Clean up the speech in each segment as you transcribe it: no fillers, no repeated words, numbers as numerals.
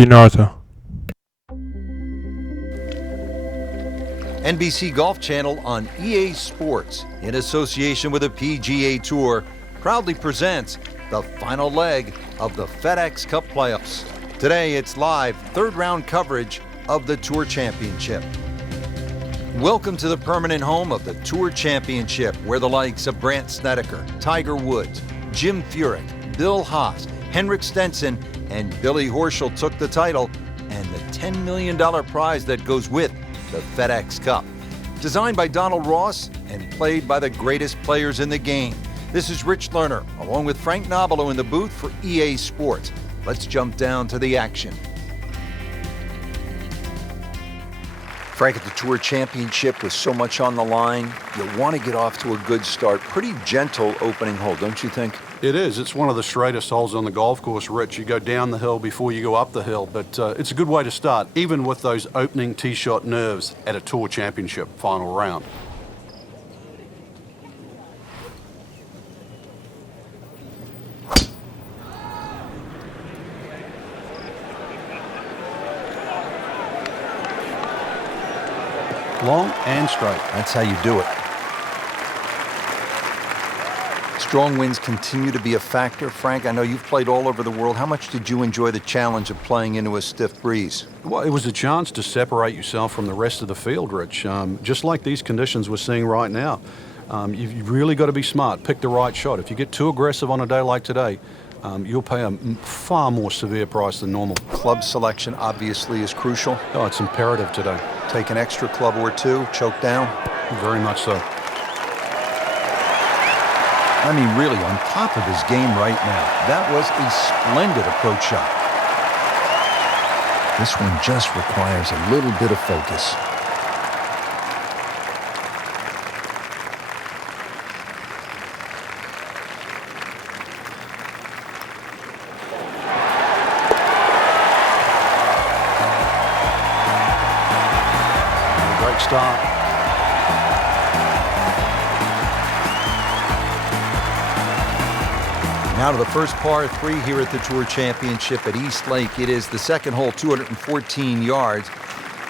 18 Arthur. NBC Golf Channel on EA Sports, in association with the PGA Tour, proudly presents the final leg of the FedEx Cup playoffs. Today, it's live third-round coverage of the Tour Championship. Welcome to the permanent home of the Tour Championship, where the likes of Brandt Snedeker, Tiger Woods, Jim Furyk, Bill Haas, Henrik Stenson, and Billy Horschel took the title, and the $10 million prize that goes with the FedEx Cup. Designed by Donald Ross and played by the greatest players in the game. This is Rich Lerner, along with Frank Nobilo in the booth for EA Sports. Let's jump down to the action. Frank, at the Tour Championship with so much on the line, you want to get off to a good start. Pretty gentle opening hole, don't you think? It is. It's one of the straightest holes on the golf course, Rich. You go down the hill before you go up the hill, but it's a good way to start, even with those opening tee shot nerves at a Tour Championship final round. Long and straight. That's how you do it. Strong winds continue to be a factor. Frank, I know you've played all over the world. How much did you enjoy the challenge of playing into a stiff breeze? Well, it was a chance to separate yourself from the rest of the field, Rich. Just like these conditions we're seeing right now. You've really got to be smart. Pick the right shot. If you get too aggressive on a day like today, you'll pay a far more severe price than normal. Club selection obviously is crucial. Oh, it's imperative today. Take an extra club or two, choke down. Very much so. I mean, really on top of his game right now. That was a splendid approach shot. This one just requires a little bit of focus. Great start. Now to the first par 3 here at the Tour Championship at East Lake. It is the second hole, 214 yards.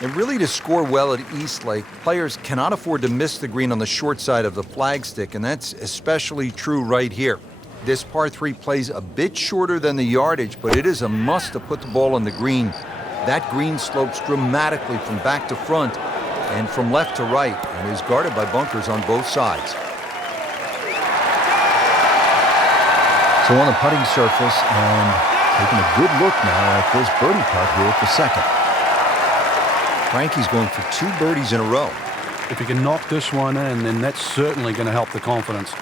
And really, to score well at East Lake, players cannot afford to miss the green on the short side of the flagstick, and that's especially true right here. This par 3 plays a bit shorter than the yardage, but it is a must to put the ball on the green. That green slopes dramatically from back to front and from left to right, and is guarded by bunkers on both sides. So on the putting surface, and taking a good look now at this birdie putt here at the second. Frankie's going for 2 birdies in a row. If you can knock this one in, then that's certainly going to help the confidence.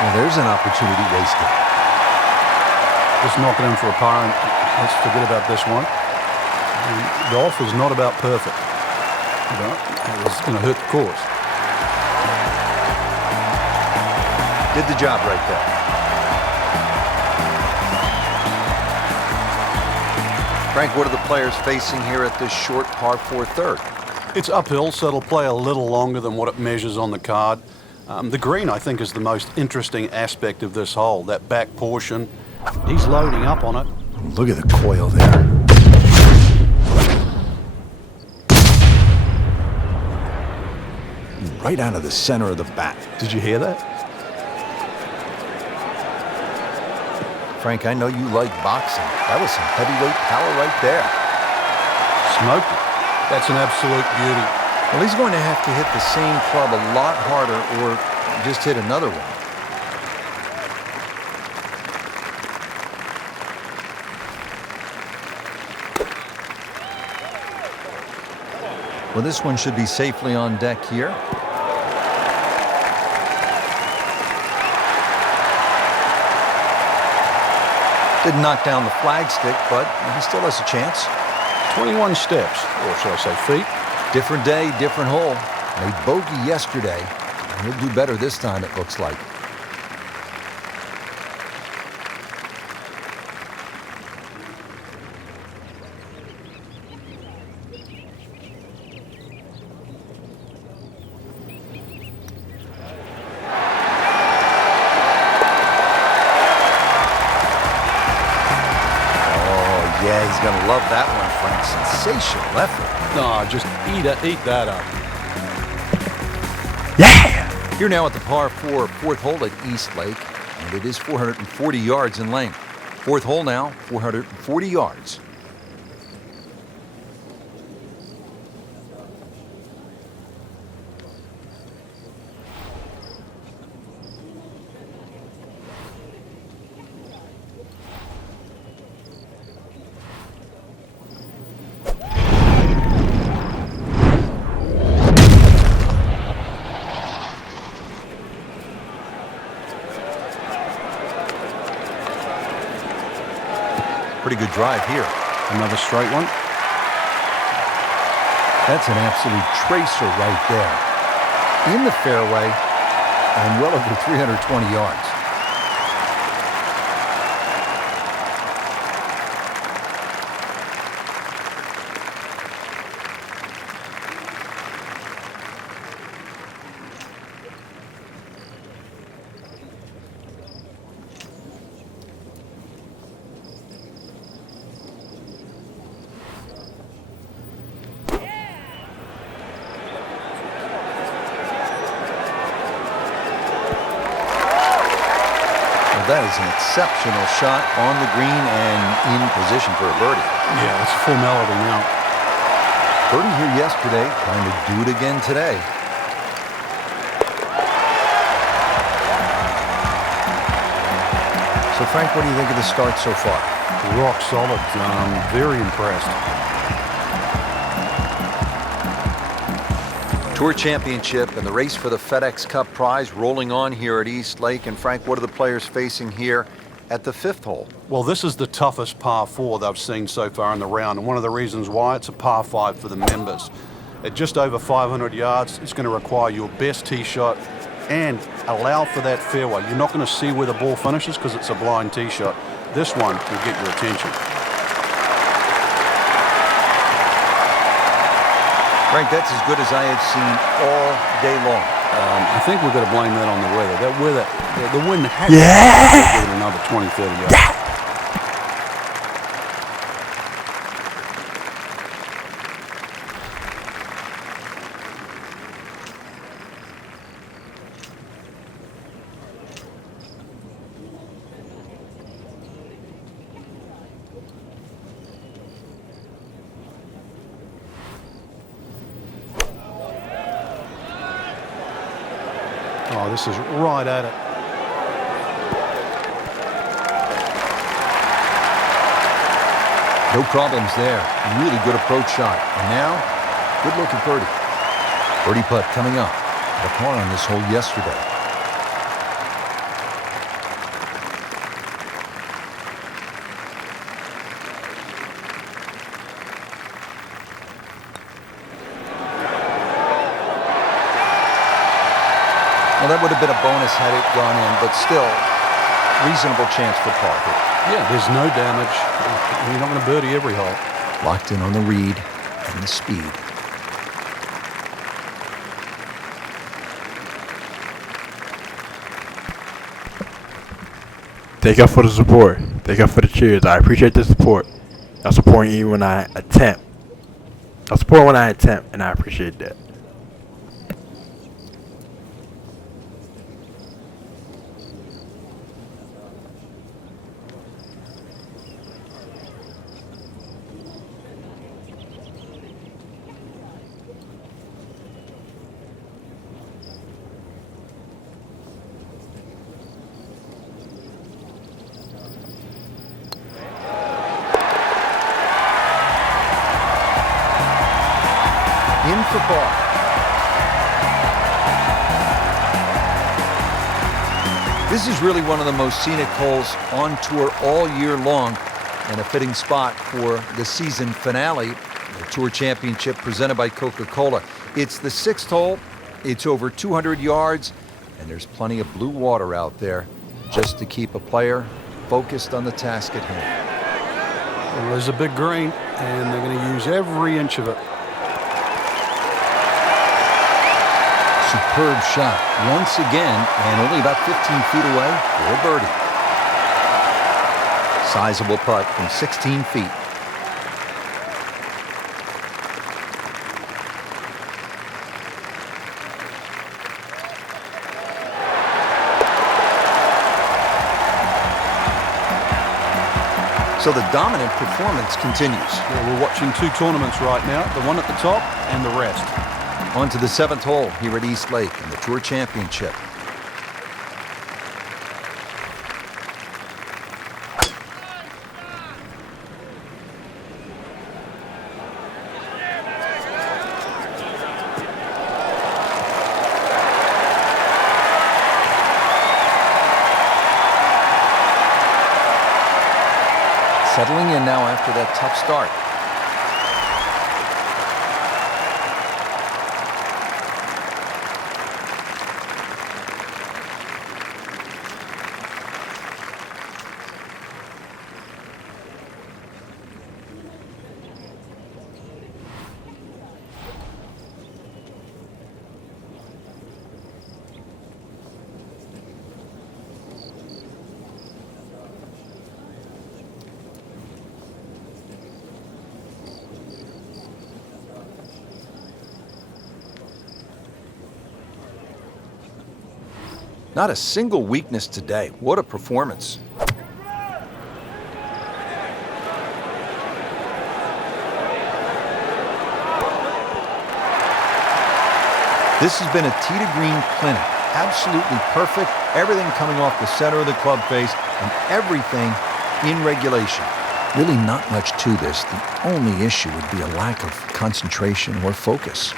Well, there's an opportunity wasted. Just knock it in for a par, and let's forget about this one. And golf is not about perfect. It's going to hurt the course. Did the job right there. Frank, what are the players facing here at this short par 4 third? It's uphill, so it'll play a little longer than what it measures on the card. The green, I think, is the most interesting aspect of this hole, that back portion. He's loading up on it. Look at the coil there. Right out of the center of the bat. Did you hear that? Frank, I know you like boxing. That was some heavyweight power right there. Smoked it. That's an absolute beauty. Well, he's going to have to hit the same club a lot harder or just hit another one. Well, this one should be safely on deck here. Didn't knock down the flagstick, but he still has a chance. 21 steps, or shall I say feet. Different day, different hole. Made bogey yesterday, and he'll do better this time, it looks like. going to love that one, Frank. Sensational effort. No, just eat that up. Yeah! Here now at the par 4 fourth hole at East Lake, and it is 440 yards in length. Fourth hole now, 440 yards. Pretty good drive here. Another straight one. That's an absolute tracer right there. In the fairway and well over 320 yards. That is an exceptional shot on the green and in position for a birdie. Yeah, it's full melody now. Birdie here yesterday, trying to do it again today. So Frank, what do you think of the start so far? Rock solid. Very impressed. Tour Championship and the race for the FedEx Cup prize rolling on here at East Lake. And Frank, what are the players facing here at the fifth hole? Well, this is the toughest par 4 that I've seen so far in the round, and one of the reasons why it's a par 5 for the members. At just over 500 yards, it's going to require your best tee shot and allow for that fairway. You're not going to see where the ball finishes because it's a blind tee shot. This one will get your attention. Frank, that's as good as I have seen all day long. I think we're going to blame that on the weather. That weather, the wind had Yeah! to give it another 20, 30 yards. Yeah! Oh, this is right at it. No problems there. Really good approach shot. And now, good looking birdie. Birdie putt coming up. The par on this hole yesterday. Well, that would have been a bonus had it gone in, but still, reasonable chance for par here. Yeah, there's no damage. You're not going to birdie every hole. Locked in on the read and the speed. Thank you for the support. Thank you for the cheers. I appreciate the support. I'm supporting you when I attempt. I support when I attempt, and I appreciate that. In for par. This is really one of the most scenic holes on tour all year long, and a fitting spot for the season finale, the Tour Championship presented by Coca-Cola. It's the sixth hole. It's over 200 yards, and there's plenty of blue water out there just to keep a player focused on the task at hand. Well, there's a big green, and they're going to use every inch of it. Superb shot once again, and only about 15 feet away for a birdie. Sizable putt from 16 feet. So the dominant performance continues. Yeah, we're watching two tournaments right now, the one at the top and the rest. On to the 7th hole here at East Lake in the Tour Championship. Settling in now after that tough start. Not a single weakness today. What a performance. This has been a tee to green clinic. Absolutely perfect. Everything coming off the center of the club face and everything in regulation. Really not much to this. The only issue would be a lack of concentration or focus.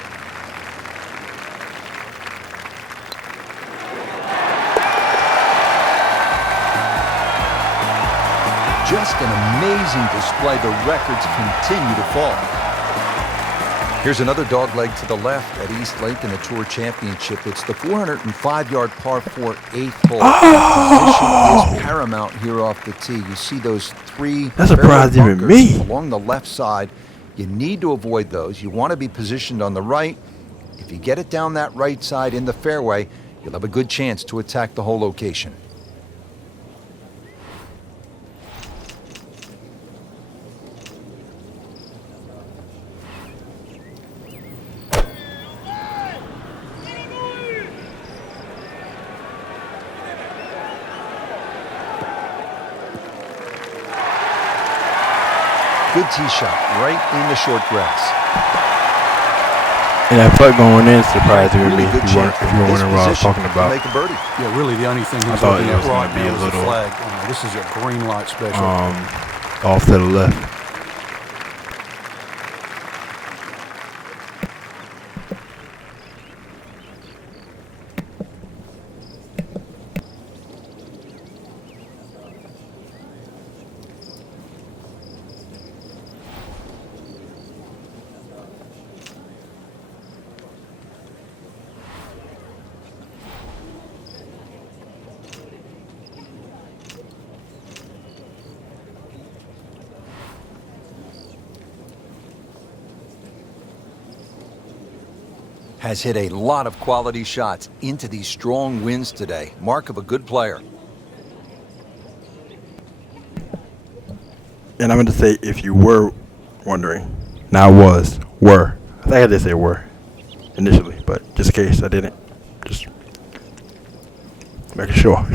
Just an amazing display. The records continue to fall. Here's another dogleg to the left at East Lake in the Tour Championship. It's the 405-yard par 4 8th hole. Position is paramount here off the tee. You see those three That surprised even bunkers me. along the left side. You need to avoid those. You want to be positioned on the right. If you get it down that right side in the fairway, you'll have a good chance to attack the whole location. Good tee shot right in the short grass. And that putt going in surprised even Really me. good If you chance were from this wondering what I was position talking to about. make a birdie. Yeah, really the only thing he's thought looking it at was gonna right be now a is the little, flag. This is a green light special. Off to the left. Has hit a lot of quality shots into these strong winds today. Mark of a good player. And I'm going to say, if you were wondering, now were. I think I did say were initially, but just in case I didn't, just making sure.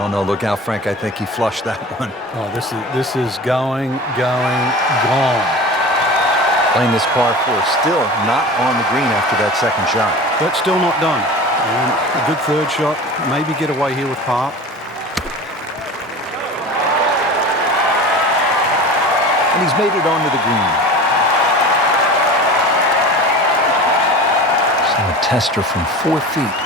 Oh no, look out, Frank. I think he flushed that one. Oh, this is going, gone. Playing this par 4, still not on the green after that second shot. But still not done. A good third shot. Maybe get away here with par. And he's made it onto the green. So a tester from 4 feet.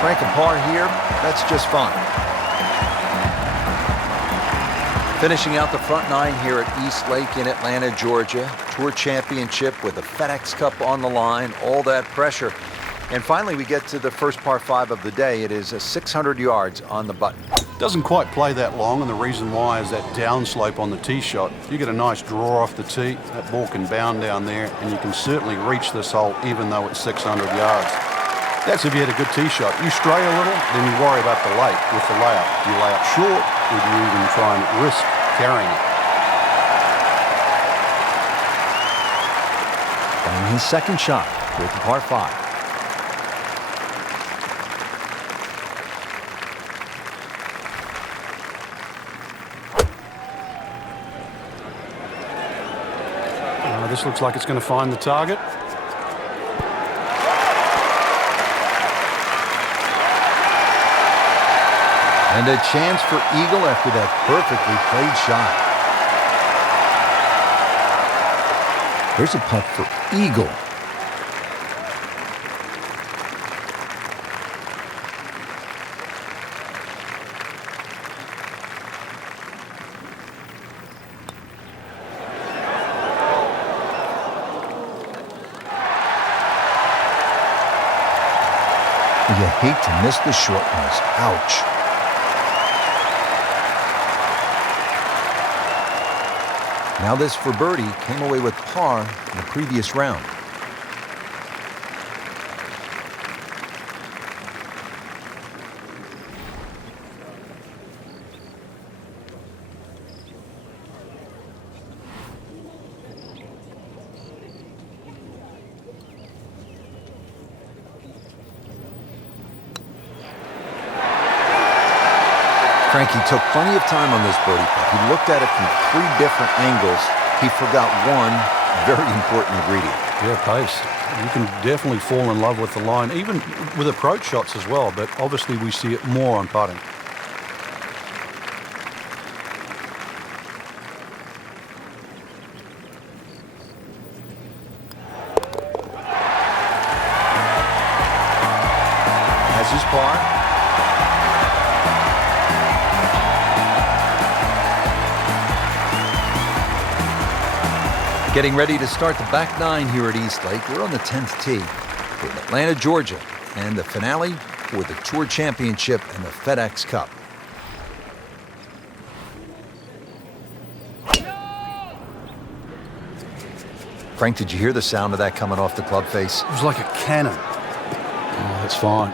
Frank, a par here, that's just fine. Finishing out the front 9 here at East Lake in Atlanta, Georgia. Tour Championship with the FedEx Cup on the line, all that pressure. And finally, we get to the first par 5 of the day. It is 600 yards on the button. Doesn't quite play that long, and the reason why is that downslope on the tee shot. You get a nice draw off the tee, that ball can bound down there, and you can certainly reach this hole even though it's 600 yards. That's if you had a good tee shot. You stray a little, then you worry about the lake with the layup. Do you lay up short, or do you even try and risk carrying it? Playing his second shot with the par 5. This looks like it's going to find the target. And a chance for eagle after that perfectly played shot. There's a putt for eagle. You hate to miss the short ones. Ouch. Now this for birdie, came away with par in the previous round. Frankie took plenty of time on this birdie putt. He looked at it from 3 different angles. He forgot one very important ingredient. Yeah, pace. You can definitely fall in love with the line, even with approach shots as well, but obviously we see it more on putting. That's his par. Getting ready to start the back 9 here at East Lake. We're on the 10th tee in Atlanta, Georgia, and the finale for the Tour Championship and the FedEx Cup. Frank, did you hear the sound of that coming off the club face? It was like a cannon. Oh, that's fine.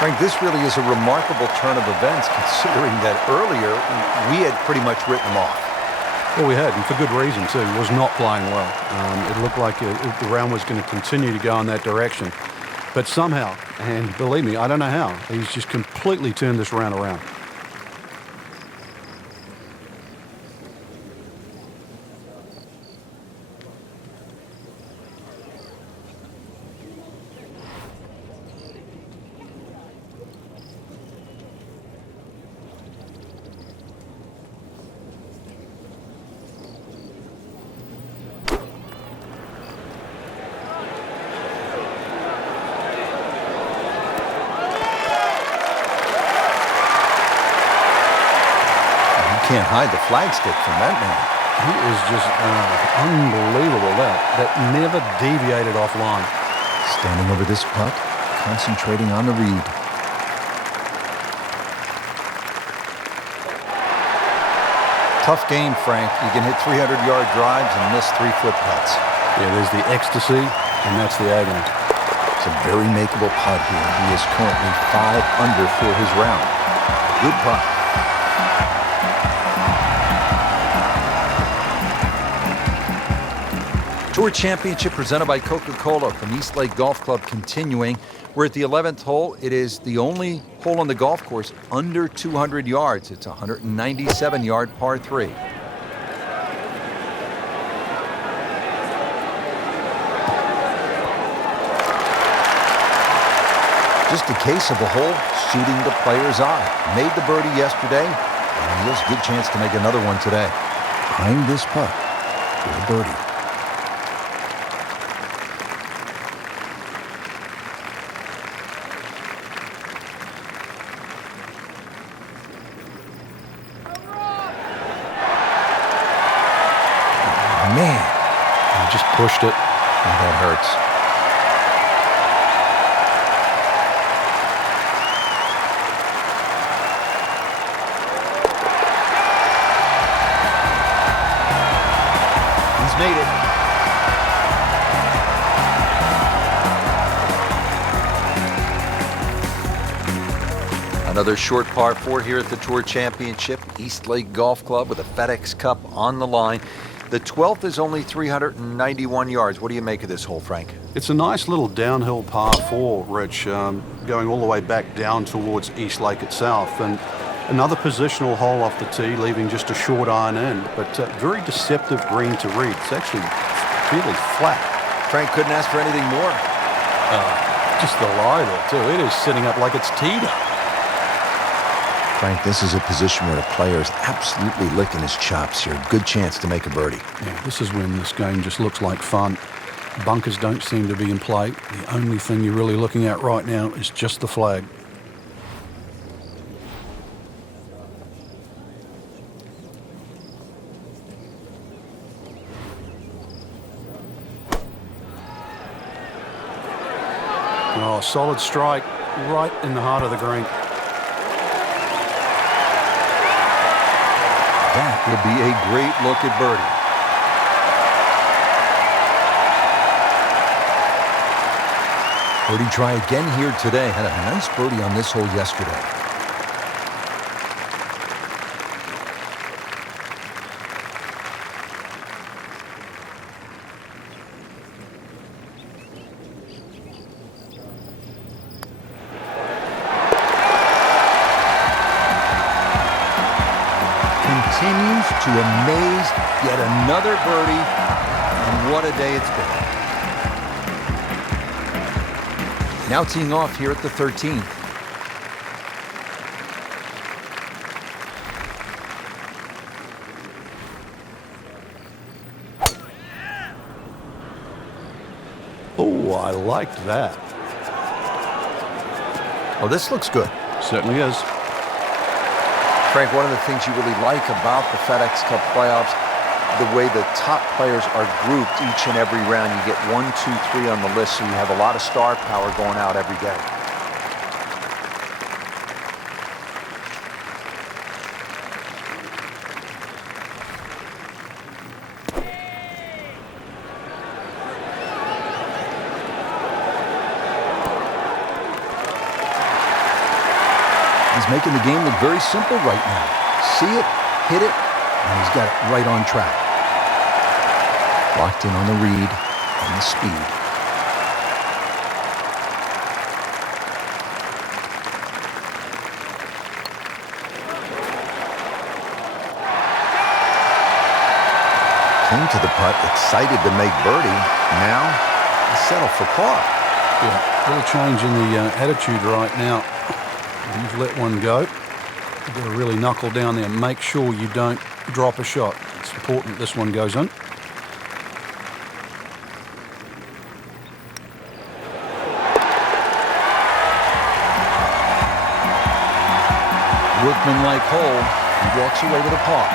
Frank, this really is a remarkable turn of events considering that earlier we had pretty much written them off. Well, we had, and for good reason, too. He was not playing well. It looked like the round was going to continue to go in that direction. But somehow, and believe me, I don't know how, he's just completely turned this round around. Can't hide the flagstick from that man. He is just unbelievable. That never deviated offline. Standing over this putt, concentrating on the read. Tough game, Frank. You can hit 300-yard drives and miss 3-foot putts. Yeah, there's the ecstasy, and that's the agony. It's a very makeable putt here. He is currently 5 under for his round. Good putt. Tour Championship presented by Coca-Cola from East Lake Golf Club continuing. We're at the 11th hole. It is the only hole on the golf course under 200 yards. It's a 197-yard par 3. Just a case of a hole suiting the player's eye. Made the birdie yesterday, and he has a good chance to make another one today. Behind this putt for a birdie. Man, He just pushed it. and that hurts. Another short par 4 here at the Tour Championship. East Lake Golf Club with a FedEx Cup on the line. The 12th is only 391 yards. What do you make of this hole, Frank? It's a nice little downhill par 4, Rich, going all the way back down towards East Lake itself. And another positional hole off the tee, leaving just a short iron in, but very deceptive green to read. It's actually fairly flat. Frank couldn't ask for anything more. Just the lie there, too. It is sitting up like it's teed up. Frank, this is a position where the player is absolutely licking his chops here. Good chance to make a birdie. Yeah, this is when this game just looks like fun. Bunkers don't seem to be in play. The only thing you're really looking at right now is just the flag. Oh, solid strike right in the heart of the green. That would be a great look at birdie. Birdie try again here today. Had a nice birdie on this hole yesterday. Continues to amaze, yet another birdie, and what a day it's been. Now teeing off here at the 13th. Oh, I liked that. Oh, this looks good. Certainly is. Frank, one of the things you really like about the FedEx Cup playoffs, the way the top players are grouped each and every round. You get 1, 2, 3 on the list, so you have a lot of star power going out every day. He's making the game look very simple right now. See it, hit it, and he's got it right on track. Locked in on the read and the speed. Came to the putt, excited to make birdie. Now, he's settled for par. Yeah, little change in the attitude right now. You've let one go. You've got to really knuckle down there and make sure you don't drop a shot. It's important this one goes in. Workmanlike hole. He walks away with a par.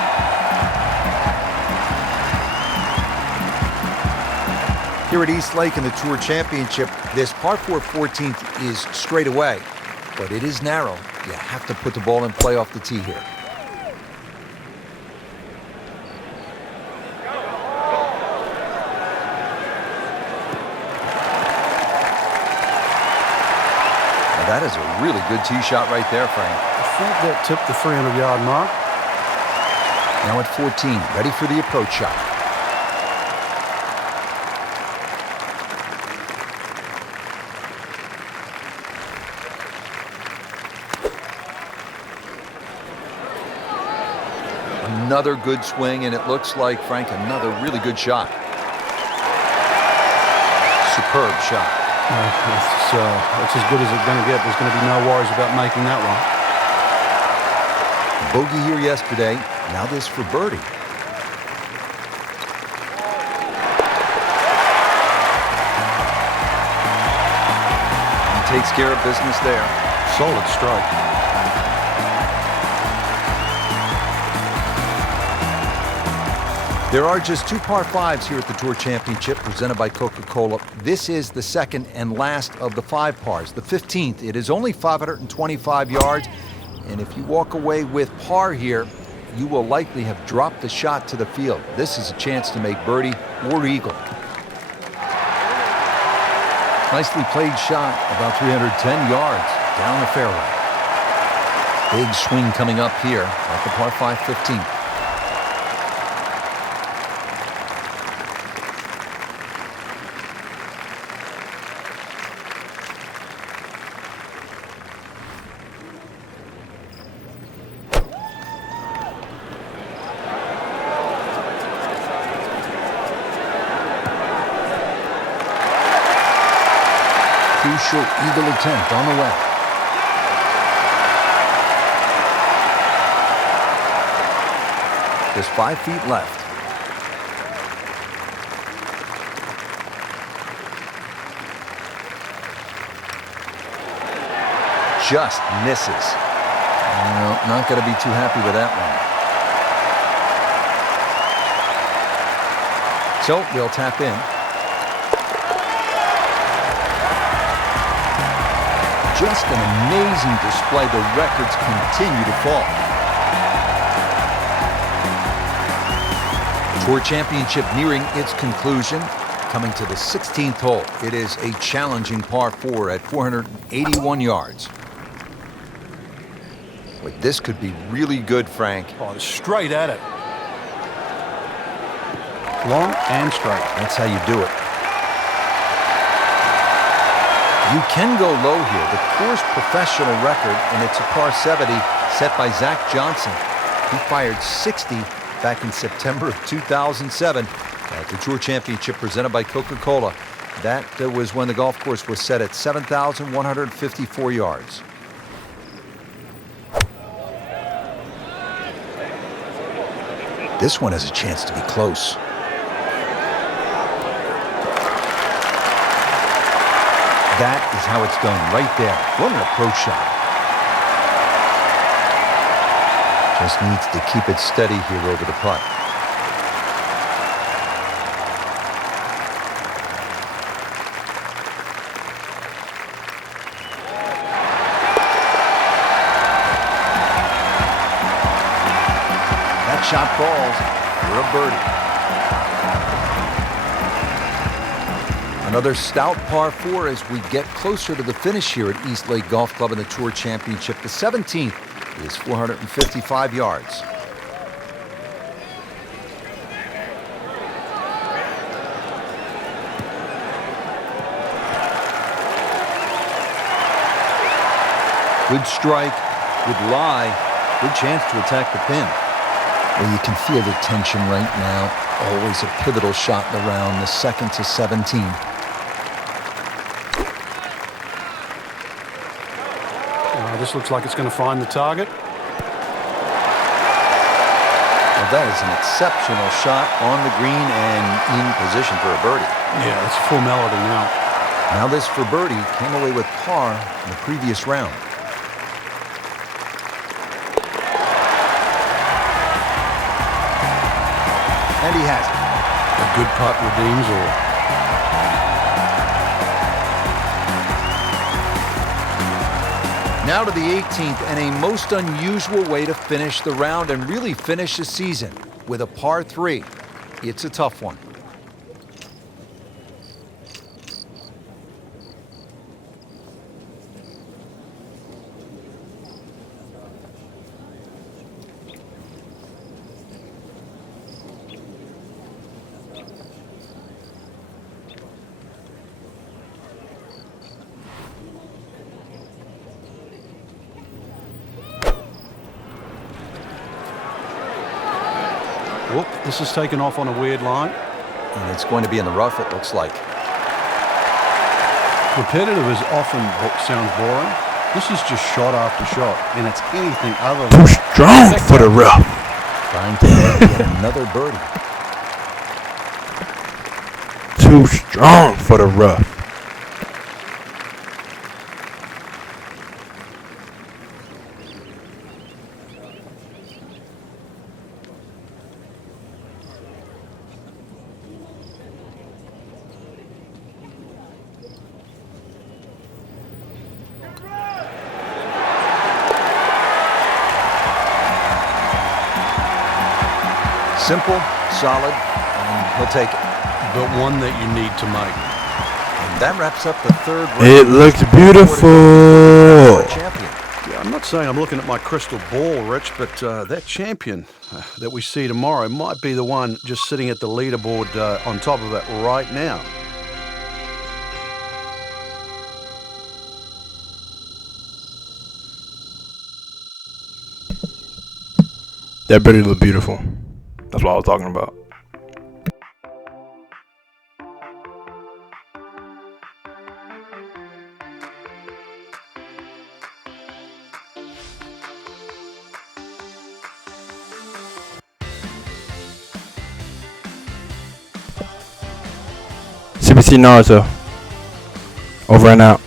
Here at East Lake in the Tour Championship, this par 4 14th is straight away, but it is narrow. You have to put the ball in play off the tee here. Now that is a really good tee shot right there, Frank. I think that tipped the 300-yard mark. Now at 14, ready for the approach shot. Another good swing, and it looks like, Frank, another really good shot. Superb shot. That's as good as it's going to get. There's going to be no worries about making that one. Bogey here yesterday. Now this for birdie. He takes care of business there. Solid strike. There are just 2 par 5s here at the Tour Championship presented by Coca-Cola. This is the second and last of the 5 pars. The 15th, it is only 525 yards. And if you walk away with par here, you will likely have dropped the shot to the field. This is a chance to make birdie or eagle. Nicely played shot, about 310 yards down the fairway. Big swing coming up here at the par 5 15th. Crucial eagle attempt on the way. Just 5 feet left. Just misses. No, not going to be too happy with that one. So they'll tap in. Just an amazing display. The records continue to fall. Tour Championship nearing its conclusion, coming to the 16th hole. It is a challenging par 4 at 481 yards. But this could be really good, Frank. Oh, straight at it. Long and straight. That's how you do it. You can go low here. The course professional record, and it's a par 70 set by Zach Johnson. He fired 60 back in September of 2007 at the Tour Championship presented by Coca-Cola. That was when the golf course was set at 7,154 yards. This one has a chance to be close. That is how it's done right there. What an approach shot. Just needs to keep it steady here over the putt. That shot falls for a birdie. Another stout par 4 as we get closer to the finish here at East Lake Golf Club in the Tour Championship. The 17th is 455 yards. Good strike, good lie, good chance to attack the pin. Well, you can feel the tension right now. Always a pivotal shot in the round, the 2nd to 17. This looks like it's going to find the target. Well, that is an exceptional shot on the green and in position for a birdie. Yeah, it's full melody now. Now this for birdie came away with par in the previous round. And he has it. A good putt redeems all. Now to the 18th, and a most unusual way to finish the round and really finish the season with a par 3. It's a tough one. Whoop, this is taken off on a weird line. And it's going to be in the rough, it looks like. Repetitive is often sounds boring. This is just shot after shot, and it's anything other than... Too strong for the rough. Trying to get another birdie. Too strong for the rough. Simple, solid, and he'll take it. But one that you need to make. And that wraps up the third round. It looks beautiful. Champion. Yeah, I'm not saying I'm looking at my crystal ball, Rich, but that champion that we see tomorrow might be the one just sitting at the leaderboard on top of it right now. That birdie looked beautiful. That's what I was talking about. CBC Naruto. Over and out.